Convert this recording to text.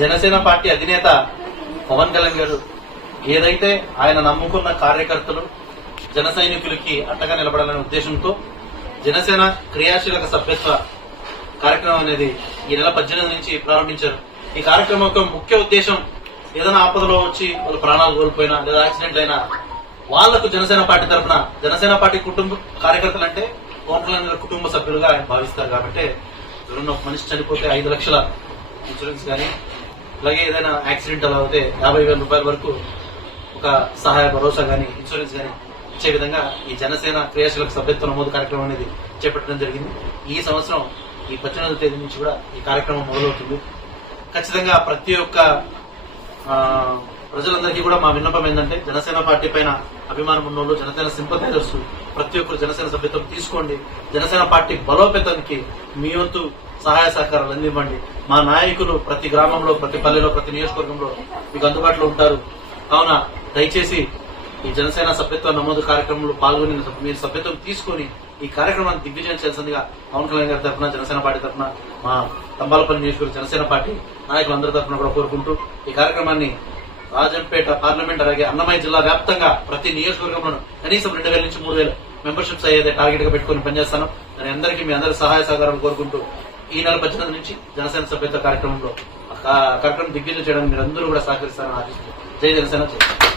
Janasena party అధినేత పవన్ కళ్యాణ్ గారు ఏదైతే ఆయన నమ్ముకున్న కార్యకర్తలు జన సైనికులకి అండగా నిలబడాలనే ఉద్దేశంతో జనసేన క్రియాశీలక సభ్యత్వ కార్యక్రమం అనేది ఈ నెల పద్దెనిమిది నుంచి ప్రారంభించారు. ఈ కార్యక్రమం యొక్క ముఖ్య ఉద్దేశం ఏదైనా ఆపదలో వచ్చి వాళ్ళు ప్రాణాలు కోల్పోయినా లేదా యాక్సిడెంట్ అయినా వాళ్ళకు జనసేన పార్టీ తరఫున జనసేన పార్టీ కుటుంబ కార్యకర్తలు అంటే పవన్ కళ్యాణ్ గారి కుటుంబ సభ్యులుగా ఆయన భావిస్తారు కాబట్టి ఎవరన్నా ఒక మనిషి చనిపోతే ఐదు లక్షల ఇన్సూరెన్స్ కానీ అలాగే ఏదైనా యాక్సిడెంట్ అలా అయితే యాభై వేల రూపాయల వరకు ఒక సహాయ భరోసా కానీ ఇన్సూరెన్స్ కానీ ఇచ్చే విధంగా ఈ జనసేన క్రియాశీలక సభ్యత్వ నమోదు కార్యక్రమం అనేది చేపట్టడం జరిగింది. ఈ సంవత్సరం ఈ పద్దెనిమిదవ తేదీ నుంచి కూడా ఈ కార్యక్రమం మొదలవుతుంది. ఖచ్చితంగా ప్రతి ఒక్క ప్రజలందరికీ కూడా మా విన్నపం ఏంటంటే జనసేన పార్టీ పైన అభిమానం ఉన్నోళ్ళు జనసేన సింపథైజర్స్ ప్రతి ఒక్కరు జనసేన సభ్యత్వం తీసుకోండి. జనసేన పార్టీ బలోపేతానికి మీ వంతు సహాయ సహకారాలు అందివ్వండి. మా నాయకులు ప్రతి గ్రామంలో ప్రతి పల్లెలో ప్రతి నియోజకవర్గంలో మీకు అందుబాటులో ఉంటారు. కావున దయచేసి ఈ జనసేన సభ్యత్వ నమోదు కార్యక్రమంలో పాల్గొని మీరు సభ్యత్వం తీసుకొని ఈ కార్యక్రమాన్ని దిగ్విజయం చేయాల్సిందిగా పవన్ కళ్యాణ్ గారి తరఫున జనసేన పార్టీ తరఫున మా తంబాలపల్లి నియోజకవర్గ జనసేన పార్టీ నాయకులందరి తరఫున కూడా కోరుకుంటూ ఈ కార్యక్రమాన్ని రాజంపేట పార్లమెంట్ అలాగే అన్నమయ్య జిల్లా వ్యాప్తంగా ప్రతి నియోజకవర్గంలోనూ కనీసం రెండు వేల నుంచి మూడు వేల మెంబర్షిప్స్ అయ్యేదే టార్గెట్గా పెట్టుకుని పనిచేస్తాను. దాని అందరికీ మీ అందరి సహాయ సహకారాలు కోరుకుంటూ ఈ నెల పద్దెనిమిది నుంచి జనసేన సభ్యత్వ కార్యక్రమంలో కార్యక్రమం దిగ్విజయం చేయడానికి మీరందరూ కూడా సహకరిస్తారని ఆశిస్తున్నాను జై జనసేన జై.